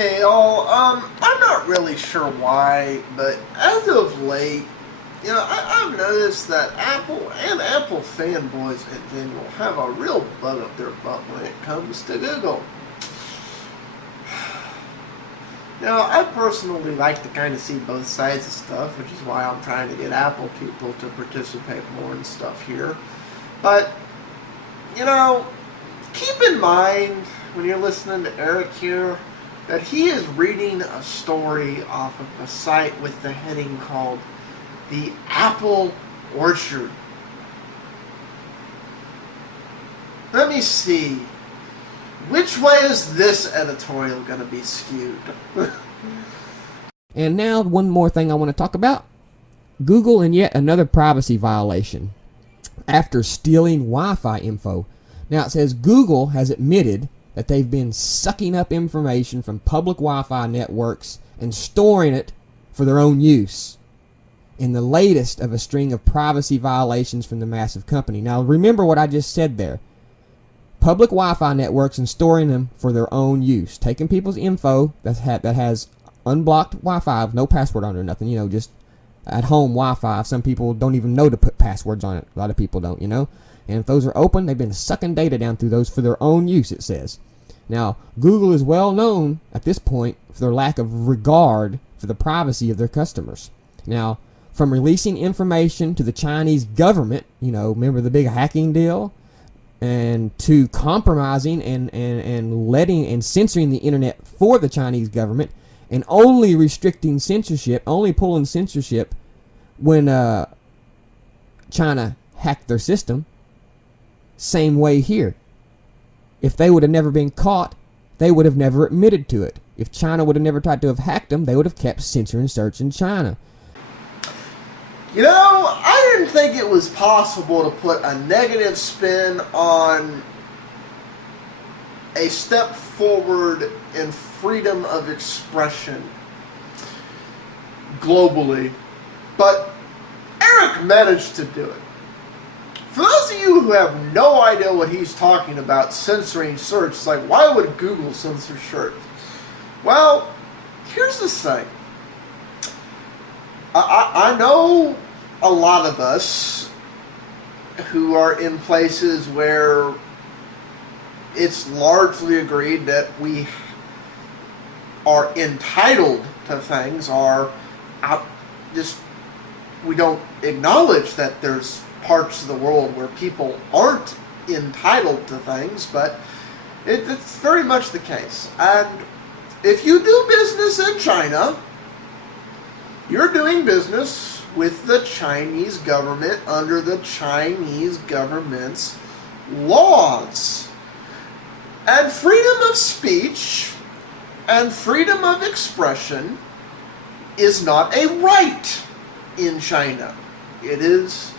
Hey all, I'm not really sure why, but as of late, I've noticed that Apple and Apple fanboys in general have a real bug up their butt when it comes to Google. Now, I personally like to kind of see both sides of stuff, which is why I'm trying to get Apple people to participate more in stuff here. But, keep in mind when you're listening to Eric here that he is reading a story off of a site with the heading called The Apple Orchard. Let me see. Which way is this editorial going to be skewed? And now one more thing I want to talk about. Google in yet another privacy violation after stealing Wi-Fi info. Now it says Google has admitted that they've been sucking up information from public Wi-Fi networks and storing it for their own use in the latest of a string of privacy violations from the massive company. Now remember what I just said there. Public Wi-Fi networks and storing them for their own use. Taking people's info that has unblocked Wi-Fi, no password on it or nothing, just at home Wi-Fi. Some people don't even know to put passwords on it. A lot of people don't, And if those are open, they've been sucking data down through those for their own use, it says. Now, Google is well known at this point for their lack of regard for the privacy of their customers. Now, from releasing information to the Chinese government, remember the big hacking deal? And to compromising and letting and censoring the internet for the Chinese government, and only restricting censorship, only pulling censorship when China hacked their system. Same way here. If they would have never been caught, they would have never admitted to it. If China would have never tried to have hacked them, they would have kept censoring search in China. I didn't think it was possible to put a negative spin on a step forward in freedom of expression globally, but Eric managed to do it. For those of you who have no idea what he's talking about, censoring search, it's like, why would Google censor search? Well, here's the thing. I know a lot of us who are in places where it's largely agreed that we are entitled to things, we don't acknowledge that there's parts of the world where people aren't entitled to things, but it's very much the case. And if you do business in China, you're doing business with the Chinese government under the Chinese government's laws. And freedom of speech and freedom of expression is not a right in China. It is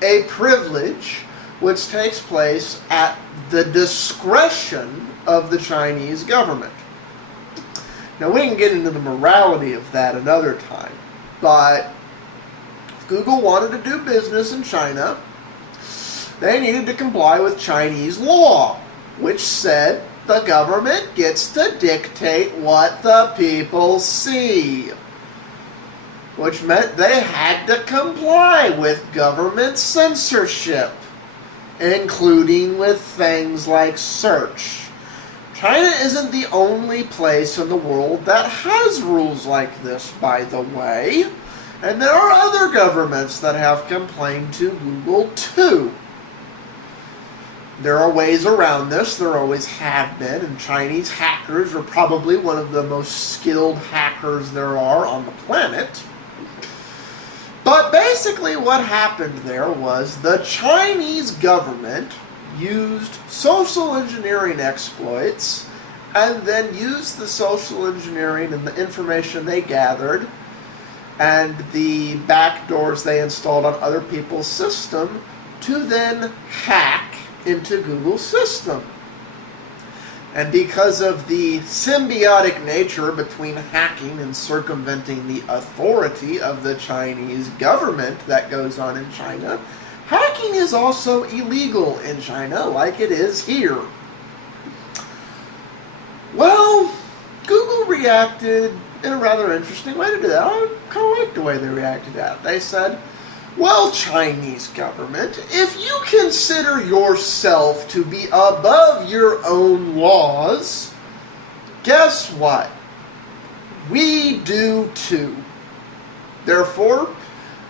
a privilege which takes place at the discretion of the Chinese government. Now, we can get into the morality of that another time, but if Google wanted to do business in China, they needed to comply with Chinese law, which said the government gets to dictate what the people see, which meant they had to comply with government censorship, including with things like search. China isn't the only place in the world that has rules like this, by the way, and there are other governments that have complained to Google too. There are ways around this, there always have been, and Chinese hackers are probably one of the most skilled hackers there are on the planet. But basically what happened there was the Chinese government used social engineering exploits and then used the social engineering and the information they gathered and the backdoors they installed on other people's system to then hack into Google's system. And because of the symbiotic nature between hacking and circumventing the authority of the Chinese government that goes on in China, hacking is also illegal in China, like it is here. Well, Google reacted in a rather interesting way to do that. I kind of like the way they reacted to that. They said, well, Chinese government, if you consider yourself to be above your own laws, guess what? We do too. Therefore,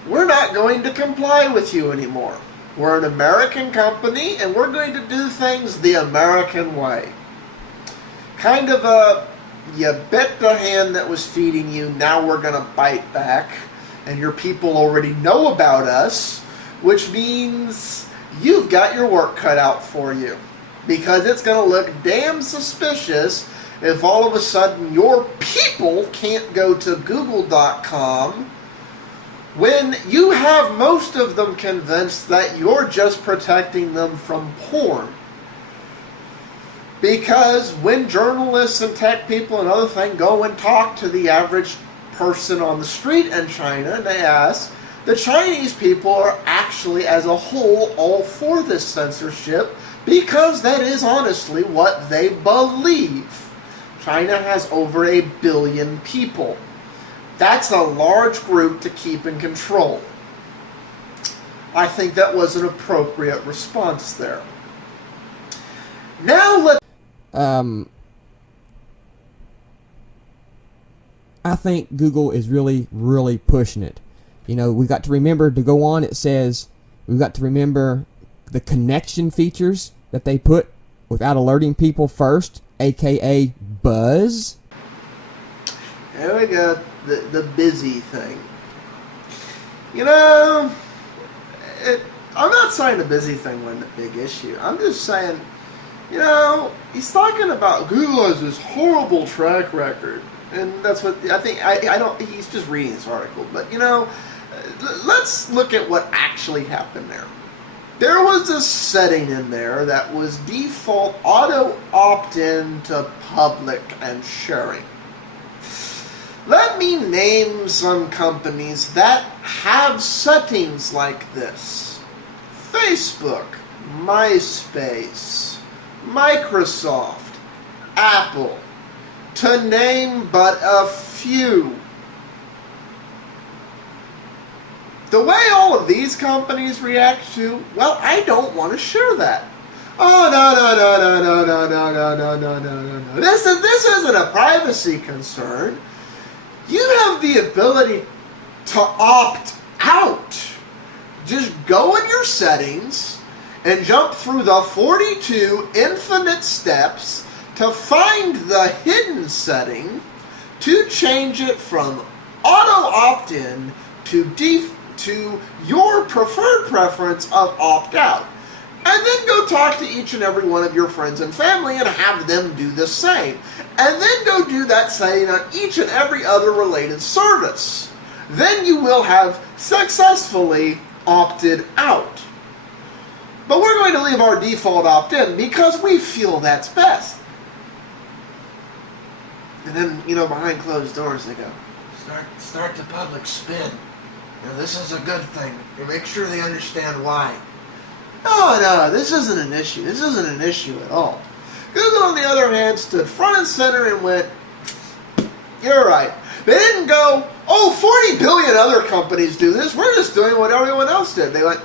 we're not going to comply with you anymore. We're an American company, and we're going to do things the American way. Kind of a, you bit the hand that was feeding you, now we're going to bite back. And your people already know about us, which means you've got your work cut out for you. Because it's going to look damn suspicious if all of a sudden your people can't go to Google.com when you have most of them convinced that you're just protecting them from porn. Because when journalists and tech people and other things go and talk to the average person on the street in China, and they ask, the Chinese people are actually as a whole all for this censorship because that is honestly what they believe. China has over 1 billion people. That's a large group to keep in control. I think that was an appropriate response there. Now let's I think Google is really, really pushing it. You know, we got to remember to go on. It says we've got to remember the connection features that they put without alerting people first, aka buzz. There we go, the busy thing. You know, I'm not saying the busy thing wasn't a big issue. I'm just saying, you know, he's talking about Google has this horrible track record. And that's what I think. I don't. He's just reading this article, but you know, let's look at what actually happened there. There was this setting in there that was default auto opt-in to public and sharing. Let me name some companies that have settings like this: Facebook, MySpace, Microsoft, Apple, to name but a few. The way all of these companies react to, well, I don't want to share that. Oh, no. This isn't a privacy concern. You have the ability to opt out. Just go in your settings and jump through the 42 infinite steps to find the hidden setting to change it from auto opt-in to your preferred preference of opt-out. And then go talk to each and every one of your friends and family and have them do the same. And then go do that setting on each and every other related service. Then you will have successfully opted out. But we're going to leave our default opt-in because we feel that's best. And then, you know, behind closed doors they go, start the public spin. You know, this is a good thing. You make sure they understand why. No, this isn't an issue. This isn't an issue at all. Google, on the other hand, stood front and center and went, you're right. They didn't go, 40 billion other companies do this. We're just doing what everyone else did. They went,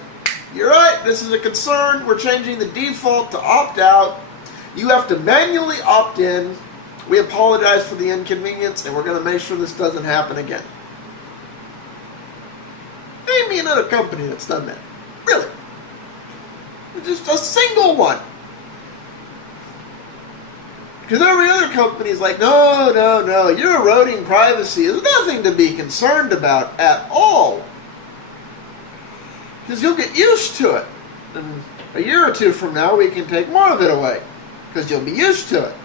you're right. This is a concern. We're changing the default to opt out. You have to manually opt in. We apologize for the inconvenience, and we're going to make sure this doesn't happen again. Name me another company that's done that. Really. Just a single one. Because every other company is like, no, you're eroding privacy. There's nothing to be concerned about at all. Because you'll get used to it. And a year or two from now, we can take more of it away. Because you'll be used to it.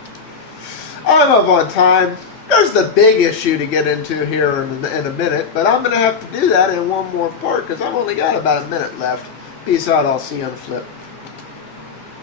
I'm up on time. There's the big issue to get into here in a minute, but I'm going to have to do that in one more part because I've only got about a minute left. Peace out. I'll see you on the flip.